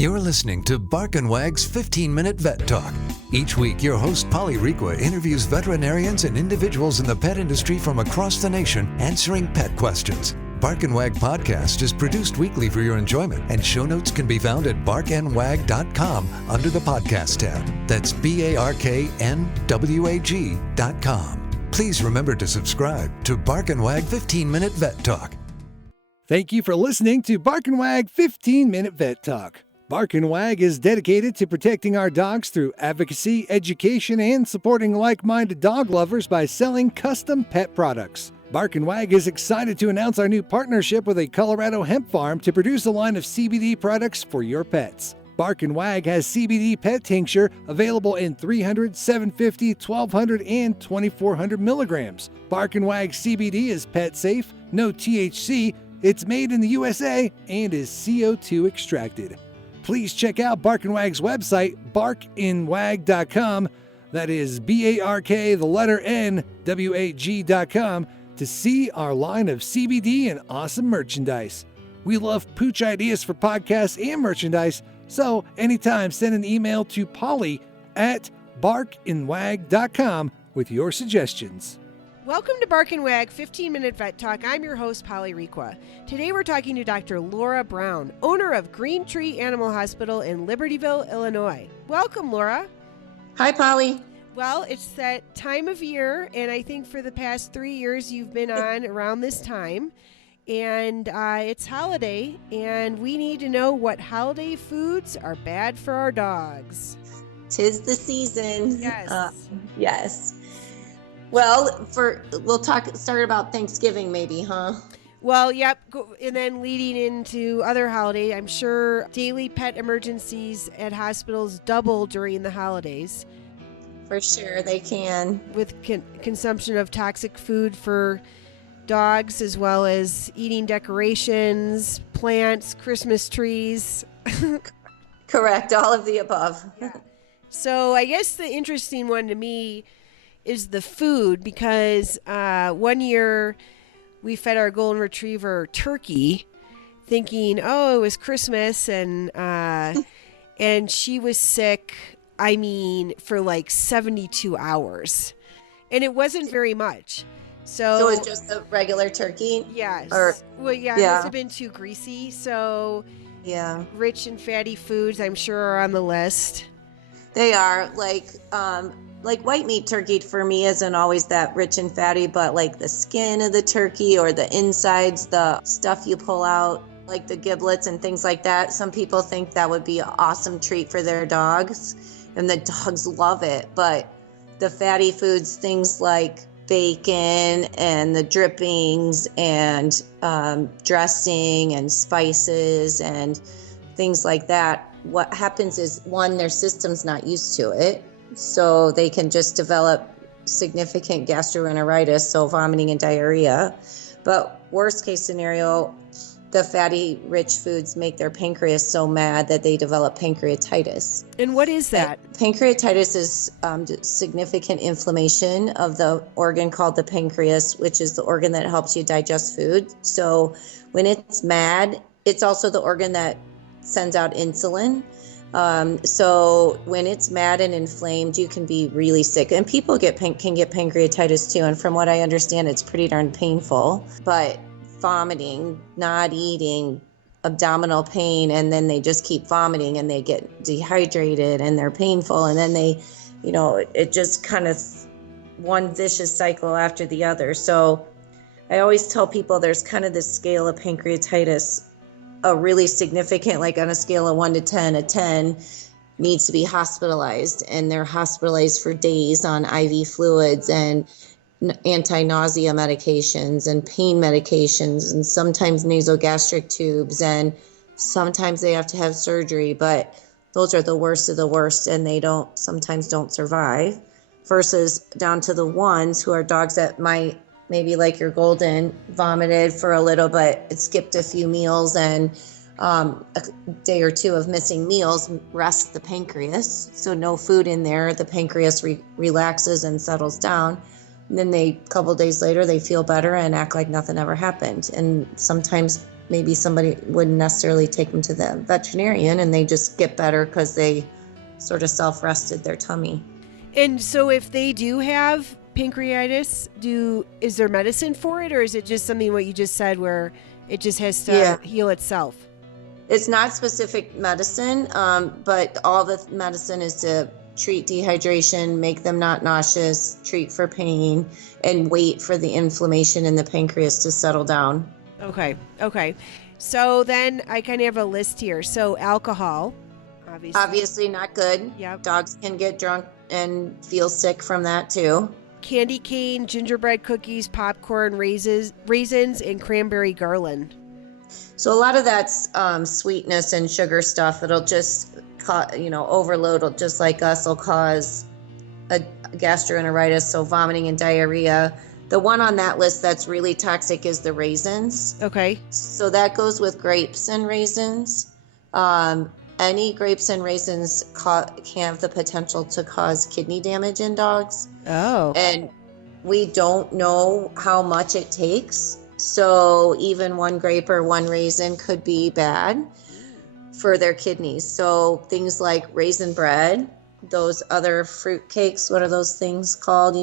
You're listening to Bark and Wag's 15-Minute Vet Talk. Each week, your host, Polly Requa, interviews veterinarians and individuals in the pet industry from across the nation answering pet questions. Bark and Wag podcast is produced weekly for your enjoyment, and show notes can be found at barkandwag.com under the podcast tab. That's BARKNWAG.com. Please remember to subscribe to Bark and Wag 15-Minute Vet Talk. Thank you for listening to Bark and Wag 15-Minute Vet Talk. Bark and Wag is dedicated to protecting our dogs through advocacy, education, and supporting like-minded dog lovers by selling custom pet products. Bark and Wag is excited to announce our new partnership with a Colorado hemp farm to produce a line of CBD products for your pets. Bark and Wag has CBD pet tincture available in 300, 750, 1200, and 2400 milligrams. Bark and Wag CBD is pet safe, no THC, it's made in the USA, and is CO2 extracted. Please check out Bark and Wag's website, barkandwag.com. That is BARK, to see our line of CBD and awesome merchandise. We love pooch ideas for podcasts and merchandise, so anytime send an email to Polly at barkandwag.com with your suggestions. Welcome to Bark and Wag 15-Minute Vet Talk. I'm your host, Polly Requa. Today we're talking to Dr. Laura Brown, owner of Green Tree Animal Hospital in Libertyville, Illinois. Welcome, Laura. Hi, Polly. Well, it's that time of year, and I think for the past 3 years you've been on around this time, and it's holiday, and we need to know what holiday foods are bad for our dogs. 'Tis the season. Yes. Yes. Well, we'll start about Thanksgiving maybe, huh? Well, yep, and then leading into other holiday, I'm sure daily pet emergencies at hospitals double during the holidays. For sure, they can. With consumption of toxic food for dogs, as well as eating decorations, plants, Christmas trees. Correct, all of the above. Yeah. So I guess the interesting one to me is the food, because one year we fed our golden retriever turkey thinking, oh, it was Christmas, and she was sick, for like 72 hours. And it wasn't very much. So it was just a regular turkey? Yes. It must have been too greasy. So yeah, rich and fatty foods, I'm sure, are on the list. They are. Like white meat turkey for me isn't always that rich and fatty, but like the skin of the turkey or the insides, the stuff you pull out, like the giblets and things like that, some people think that would be an awesome treat for their dogs, and the dogs love it. But the fatty foods, things like bacon and the drippings and dressing and spices and things like that, what happens is, one, their system's not used to it. So they can just develop significant gastroenteritis, so vomiting and diarrhea. But worst case scenario, the fatty rich foods make their pancreas so mad that they develop pancreatitis. And what is that? Pancreatitis is significant inflammation of the organ called the pancreas, which is the organ that helps you digest food. So when it's mad, it's also the organ that sends out insulin. So when it's mad and inflamed, you can be really sick, and people can get pancreatitis too. And from what I understand, it's pretty darn painful, but vomiting, not eating, abdominal pain, and then they just keep vomiting and they get dehydrated and they're painful. And then they, it just kind of one vicious cycle after the other. So I always tell people there's kind of this scale of pancreatitis. A really significant, like on a scale of 1 to 10, a 10 needs to be hospitalized, and they're hospitalized for days on IV fluids and anti-nausea medications and pain medications, and sometimes nasogastric tubes, and sometimes they have to have surgery. But those are the worst of the worst, and they sometimes don't survive, versus down to the ones who are dogs that might, maybe like your golden, vomited for a little, but it skipped a few meals, and a day or two of missing meals rests the pancreas. So no food in there, the pancreas relaxes and settles down. And then a couple days later, they feel better and act like nothing ever happened. And sometimes maybe somebody wouldn't necessarily take them to the veterinarian, and they just get better because they sort of self-rested their tummy. And so if they do have pancreatitis, is there medicine for it, or is it just something what you just said where it just has to heal itself? It's not specific medicine, but all the medicine is to treat dehydration, make them not nauseous, treat for pain, and wait for the inflammation in the pancreas to settle down. Okay. So then I kind of have a list here. So alcohol, obviously not good. Yep. Dogs can get drunk and feel sick from that too. Candy cane, gingerbread cookies, popcorn, raisins, and cranberry garland. So a lot of that's sweetness and sugar stuff. It'll just, overload, just like us, will cause a gastroenteritis, so vomiting and diarrhea. The one on that list that's really toxic is the raisins. Okay. So that goes with grapes and raisins. Any grapes and raisins have the potential to cause kidney damage in dogs. Oh. And we don't know how much it takes. So even one grape or one raisin could be bad for their kidneys. So things like raisin bread, those other fruit cakes, what are those things called,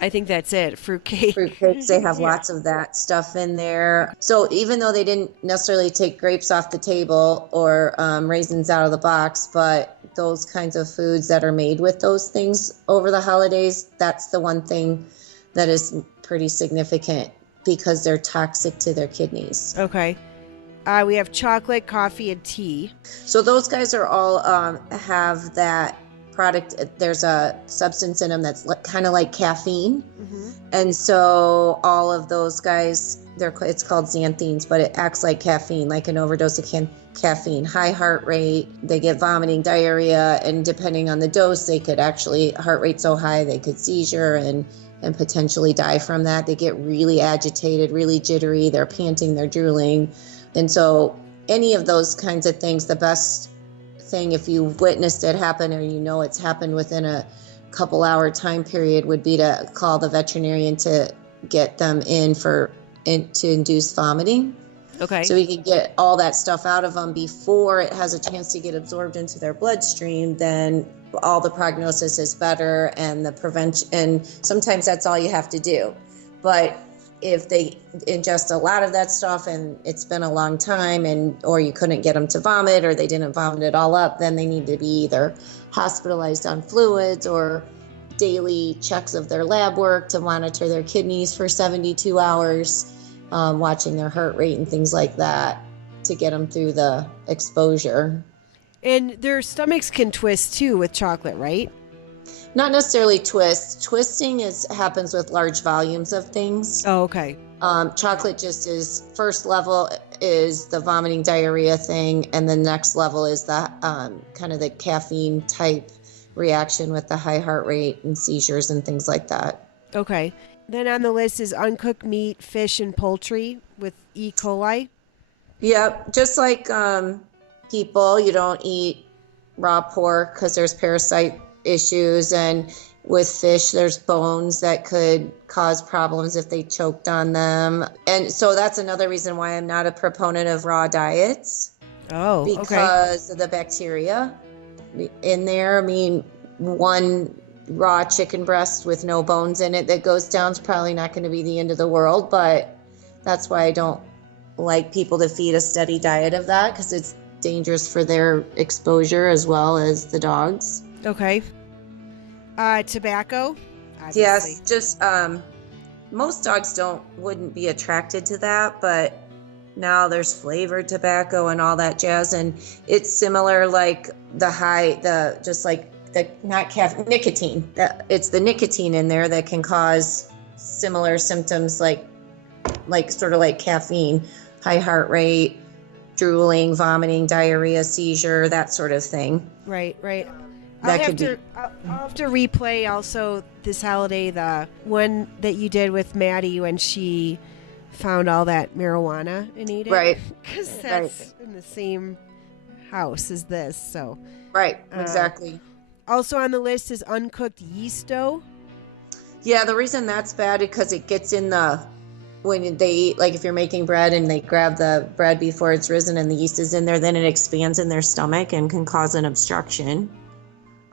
I think that's it, fruitcake. Fruit cakes, they have lots of that stuff in there. So even though they didn't necessarily take grapes off the table or raisins out of the box, but those kinds of foods that are made with those things over the holidays, that's the one thing that is pretty significant because they're toxic to their kidneys. Okay. We have chocolate, coffee, and tea. So those guys are all have that product. There's a substance in them that's kind of like caffeine. Mm-hmm. And so all of those guys, it's called xanthines, but it acts like caffeine, like an overdose of caffeine. High heart rate, they get vomiting, diarrhea, and depending on the dose, they could actually, heart rate so high, they could seizure and potentially die from that. They get really agitated, really jittery, they're panting, they're drooling. And so any of those kinds of things, the best thing, if you've witnessed it happen or it's happened within a couple hour time period, would be to call the veterinarian to get them to induce vomiting. Okay. So we can get all that stuff out of them before it has a chance to get absorbed into their bloodstream. Then all the prognosis is better, and the prevention. And sometimes that's all you have to do. But if they ingest a lot of that stuff and it's been a long time, or you couldn't get them to vomit, or they didn't vomit it all up, then they need to be either hospitalized on fluids or daily checks of their lab work to monitor their kidneys for 72 hours, watching their heart rate and things like that to get them through the exposure. And their stomachs can twist too with chocolate, right? Not necessarily twist. Twisting happens with large volumes of things. Oh, okay. Chocolate just is, first level is the vomiting diarrhea thing, and the next level is the kind of the caffeine type reaction with the high heart rate and seizures and things like that. Okay. Then on the list is uncooked meat, fish, and poultry with E. coli. Yep. Just like people, you don't eat raw pork because there's parasite issues, and with fish there's bones that could cause problems if they choked on them. And so that's another reason why I'm not a proponent of raw diets. Oh, because of the bacteria in there. I mean, one raw chicken breast with no bones in it that goes down is probably not going to be the end of the world, but that's why I don't like people to feed a steady diet of that, because it's dangerous for their exposure as well as the dogs. Okay. Tobacco? Obviously. Yes, just most dogs wouldn't be attracted to that, but now there's flavored tobacco and all that jazz, and it's similar like nicotine. It's the nicotine in there that can cause similar symptoms like sort of like caffeine, high heart rate, drooling, vomiting, diarrhea, seizure, that sort of thing. Right. I'll have to replay also this holiday the one that you did with Maddie when she found all that marijuana and ate it. Right. Because that's in the same house as this. So. Right. Exactly. Also on the list is uncooked yeast dough. Yeah, the reason that's bad is because it gets in the when they eat, like if you're making bread and they grab the bread before it's risen and the yeast is in there, then it expands in their stomach and can cause an obstruction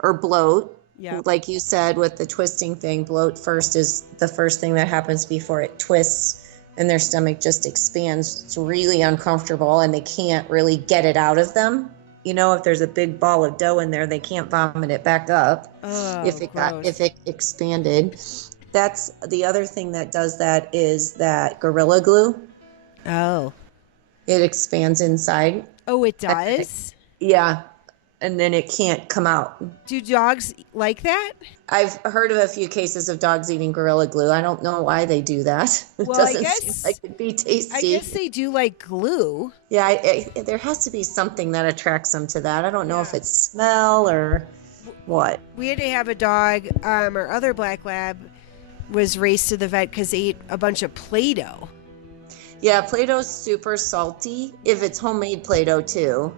or bloat. Yeah. Like you said, with the twisting thing, bloat first is the first thing that happens before it twists and their stomach just expands. It's really uncomfortable and they can't really get it out of them. You know, if there's a big ball of dough in there, they can't vomit it back up if it expanded. That's the other thing that does that is that Gorilla Glue. Oh. It expands inside. Oh, it does? Yeah. And then it can't come out. Do dogs like that? I've heard of a few cases of dogs eating Gorilla Glue. I don't know why they do that. It Well, doesn't I guess, seem like it'd be tasty. I guess they do like glue. Yeah, there has to be something that attracts them to that. I don't know if Yeah. it's smell or what. We had to have a dog, our other black lab was raced to the vet because they ate a bunch of Play-Doh. Yeah, Play-Doh's super salty if it's homemade Play-Doh too.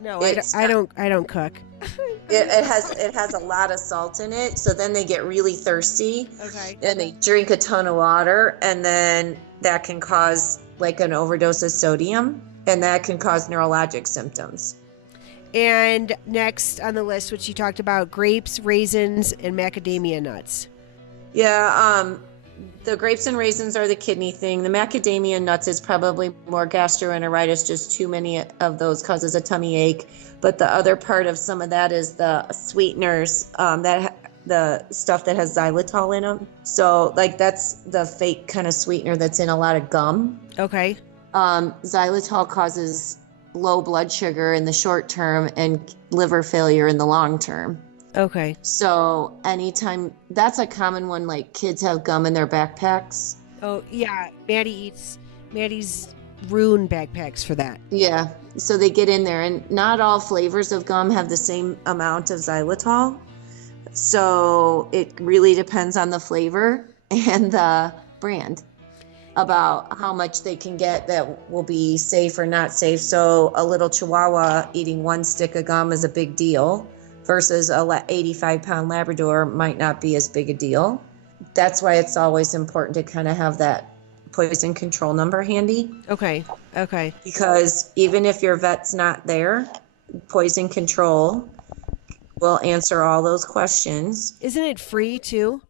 No, I don't cook. It has a lot of salt in it, so then they get really thirsty. Okay. And they drink a ton of water, and then that can cause like an overdose of sodium, and that can cause neurologic symptoms. And next on the list, which you talked about, grapes, raisins, and macadamia nuts. Yeah, the grapes and raisins are the kidney thing. The macadamia nuts is probably more gastroenteritis. Just too many of those causes a tummy ache. But the other part of some of that is the sweeteners, the stuff that has xylitol in them. So like that's the fake kind of sweetener that's in a lot of gum. Okay. Xylitol causes low blood sugar in the short term and liver failure in the long term. Okay. So anytime, that's a common one, like kids have gum in their backpacks. Oh, yeah. Maddie's ruined backpacks for that. Yeah. So they get in there, and not all flavors of gum have the same amount of xylitol. So it really depends on the flavor and the brand about how much they can get that will be safe or not safe. So a little Chihuahua eating one stick of gum is a big deal versus a 85-pound Labrador might not be as big a deal. That's why it's always important to kind of have that poison control number handy. Okay. Because even if your vet's not there, poison control will answer all those questions. Isn't it free too?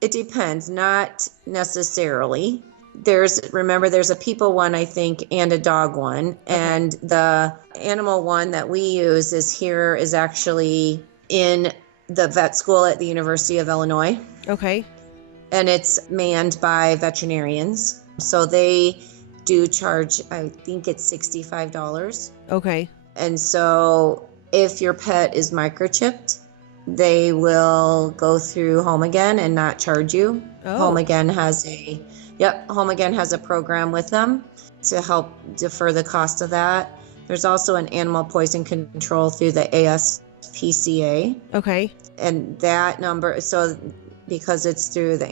It depends, not necessarily. There's a people one, I think, and a dog one. Okay. And the animal one that we use is actually in the vet school at the University of Illinois. Okay. And it's manned by veterinarians. So they do charge, I think it's $65. Okay. And so if your pet is microchipped, they will go through Home Again and not charge you. Oh. Home Again has a program with them to help defer the cost of that. There's also an animal poison control through the ASPCA. Okay. And that number, so because it's through the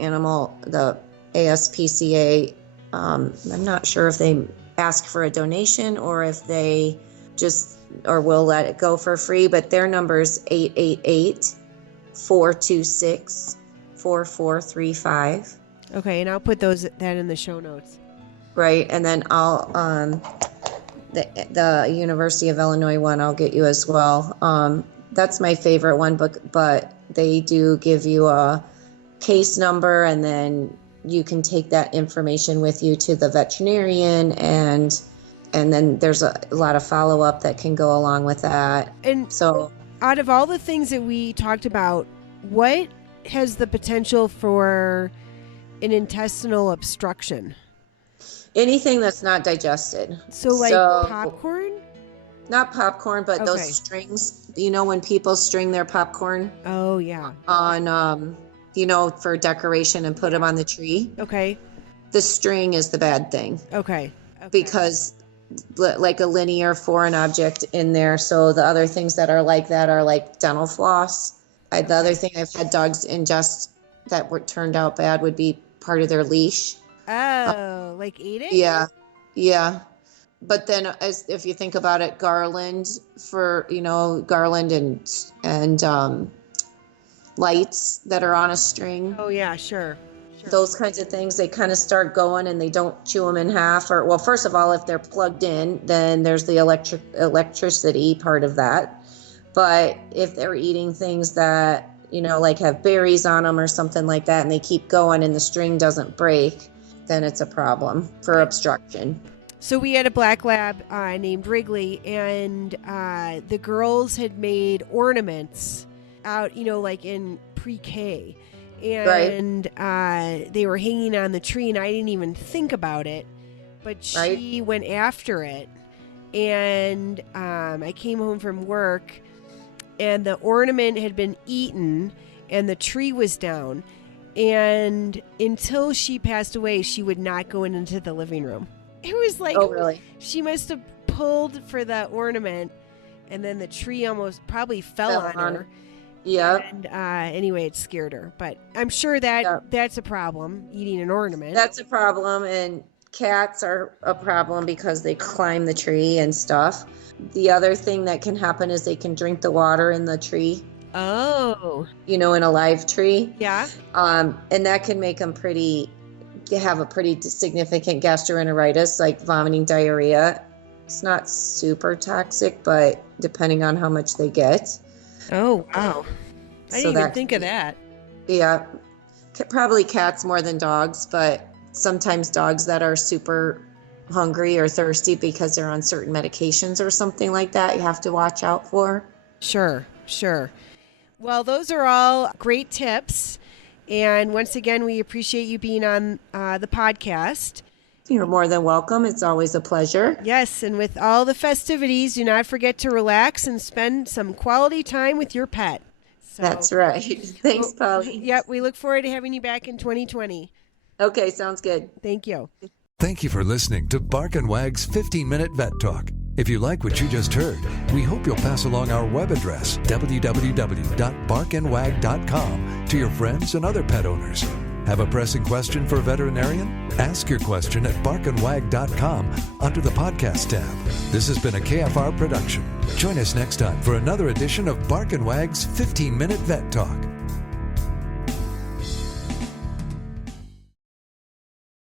ASPCA, I'm not sure if they ask for a donation or if they will let it go for free, but their number is 888-426-4435. Okay, and I'll put that in the show notes. Right, and then I'll the University of Illinois one I'll get you as well. That's my favorite one, but they do give you a case number, and then you can take that information with you to the veterinarian, and then there's a lot of follow-up that can go along with that. And so, out of all the things that we talked about, what has the potential for an intestinal obstruction? Anything that's not digested. So popcorn? Not popcorn, but those strings. You know when people string their popcorn? Oh, yeah. On, for decoration and put them on the tree. Okay. The string is the bad thing. Okay. Because like a linear foreign object in there. So the other things that are like that are like dental floss. The other thing I've had dogs ingest that turned out bad would be part of their leash. Oh, like eating? Yeah. But then if you think about it, garland and lights that are on a string. Oh, yeah, sure. those kinds of things, they kind of start going and they don't chew them in half. Or, well, first of all, if they're plugged in, then there's the electricity part of that. But if they're eating things that, like have berries on them or something like that, and they keep going and the string doesn't break, then it's a problem for obstruction. So we had a black lab named Wrigley, and the girls had made ornaments out, like in pre-K. And they were hanging on the tree, and I didn't even think about it. But she went after it, and I came home from work, and the ornament had been eaten, and the tree was down. And until she passed away, she would not go into the living room. It was like, oh, really? She must have pulled for the ornament, and then the tree almost probably fell on her. Yeah. And anyway, it scared her. But I'm sure that that's a problem, eating an ornament. That's a problem. And cats are a problem because they climb the tree and stuff. The other thing that can happen is they can drink the water in the tree. Oh. In a live tree. Yeah. And that can make them have a pretty significant gastroenteritis, like vomiting, diarrhea. It's not super toxic, but depending on how much they get. Oh, wow. I didn't even think of that. Yeah. Probably cats more than dogs, but sometimes dogs that are super hungry or thirsty because they're on certain medications or something like that, you have to watch out for. Sure. Well, those are all great tips. And once again, we appreciate you being on the podcast. You're more than welcome. It's always a pleasure. Yes, and with all the festivities, do not forget to relax and spend some quality time with your pet. So, that's right. Thanks, Polly. Yep, we look forward to having you back in 2020. Okay, sounds good. Thank you. Thank you for listening to Bark and Wag's 15-Minute Vet Talk. If you like what you just heard, we hope you'll pass along our web address, www.barkandwag.com, to your friends and other pet owners. Have a pressing question for a veterinarian? Ask your question at barkandwag.com under the podcast tab. This has been a KFR production. Join us next time for another edition of Bark and Wag's 15-Minute Vet Talk.